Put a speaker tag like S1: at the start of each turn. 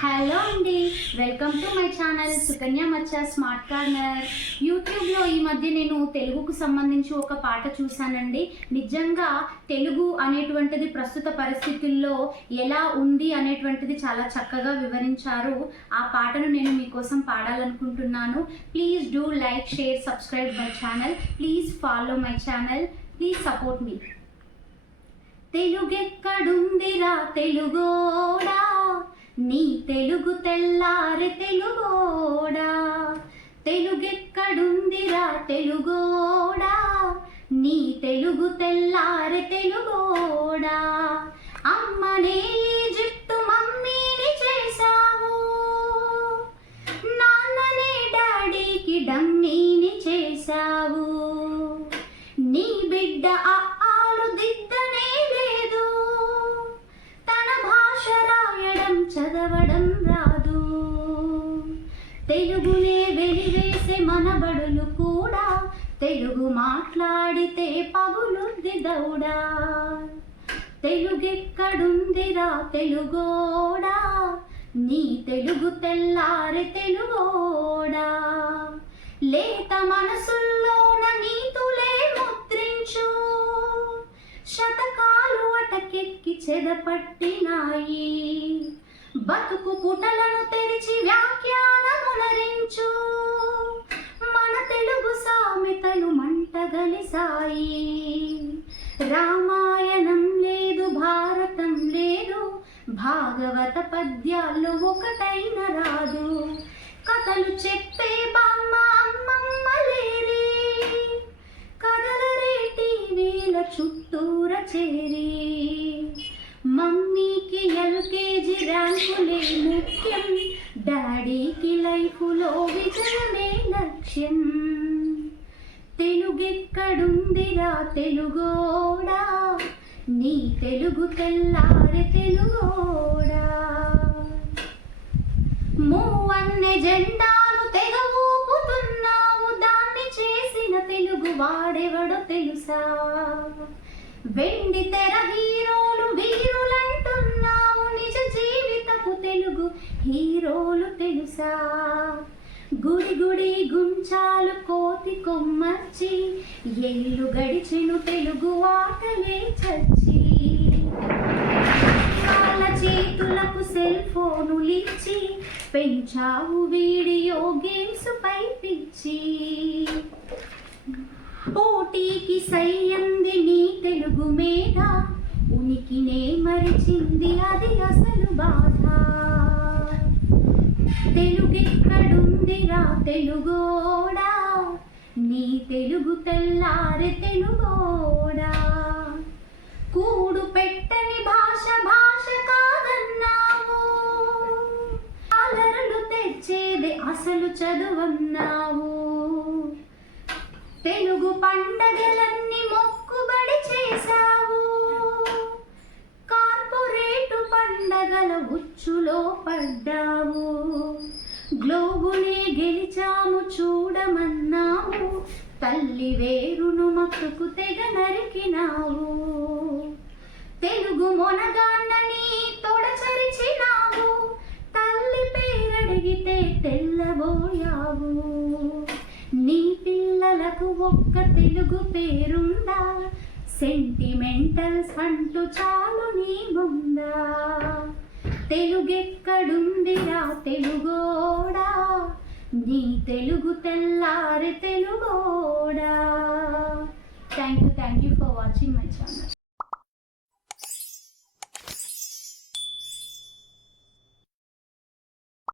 S1: Hello అండి. Welcome to my channel Sukanya Maccha smart corner యూట్యూబ్లో ఈ మధ్య నేను తెలుగుకు సంబంధించి ఒక పాట చూశానండి. నిజంగా తెలుగు అనేటువంటిది ప్రస్తుత పరిస్థితుల్లో ఎలా ఉంది అనేటువంటిది చాలా చక్కగా వివరించారు. ఆ పాటను నేను మీకోసం పాడాలనుకుంటున్నాను. Please do like share subscribe my channel please follow my channel please support మీ తెలుగెక్కడుందిరా తెలుగోడా? నీ తెలుగు తెల్లారి తెలుగోడా? తెలుగెక్కడుందిరా తెలుగోడా? నీ తెలుగు తెల్లారి తెలుగోడా? అమ్మనే ఈజిప్టు మమ్మీని చేశావు. నాన్ననే డాడీకి డమ్మీని చేశావు. నీ బిడ్డ చదవడం రాదు. తెలుగునే వెలివేసే మనబడులు కూడా తెలుగు మాట్లాడితే పగులుద్ది దౌడా. తెలుగెక్కడుందిరా తెలుగోడా నీ తెలుగు తెల్లారి తెలుగోడా. లేత మనసుల్లోన నీతులే ముద్రించు శతకాలు అటకెక్కి చెదపట్టినాయి. బతుకు పుటలను తెరిచి వ్యాఖ్యానమునరించు మన తెలుగు సామెతలు మంటగలిసాయి రామాయణం లేదు భారతం లేదు భాగవత పద్యాలు ఒకటైన రాదు. కథలు చెప్పే బామ్మ అమ్మమ్మ లేరి. కథలరే టీవీల చుట్టూర చేరి. మమ్మ ఎల్కేజీ ర్యాంకులే ముఖ్యం డాడీకి లైఫ్లో విజయమే లక్ష్యం తెలుగెక్కడుందిరా తెలుగోడా నీ తెలుగు తెల్లారి తెలుగోడా మూవన్నె జెండాను తెగవూపుతున్నావు దాన్ని చేసిన తెలుగు వాడెవడో తెలుసా వెండి తెర హీరోలు వీరుల హీరోలు తెలుసా? గుడి గుడి గుంచాలు కోతి కొమ్మచ్చి ఎల్లు గడిచెను తెలుగు ఆటలే చచ్చి వాళ్ళ చేతులకు సెల్ ఫోనులిచ్చి పెంచావు వీడియో గేమ్స్ పై పిచ్చి. పోటీకి సయ్యంది నీ తెలుగు మీద ఉనికినే మరిచింది అది అసలు బాధ. తెలుగెక్కడుందిరా తెలుగోడా నీ తెలుగు తెల్లారి తెలుగోడా కూడు పెట్టని భాష భాష కాదన్నావు. అలరలు తెచ్చేది అసలు చదువన్నావు. తెలుగు పండగలన్నీ పండగల ఉచ్చులో పడ్డావు గ్లోబునే గెలిచాము చూడమన్నావు తల్లి వేరును మక్కుకు తెగ నరికినావు. తెలుగు మొనగాన్నని తొడచరిచినావు తల్లి పేరడిగితే తెల్లబోయావు. నీ పిల్లలకు ఒక్క తెలుగు పేరుందా? సెంటిమెంటల్స్ అంటూ చాలు నీ ముందా తెలుగెక్కడుందిరా తెలుగోడా? నీ తెలుగు తెల్లారి తెలుగోడా? Thank you thank you for watching my channel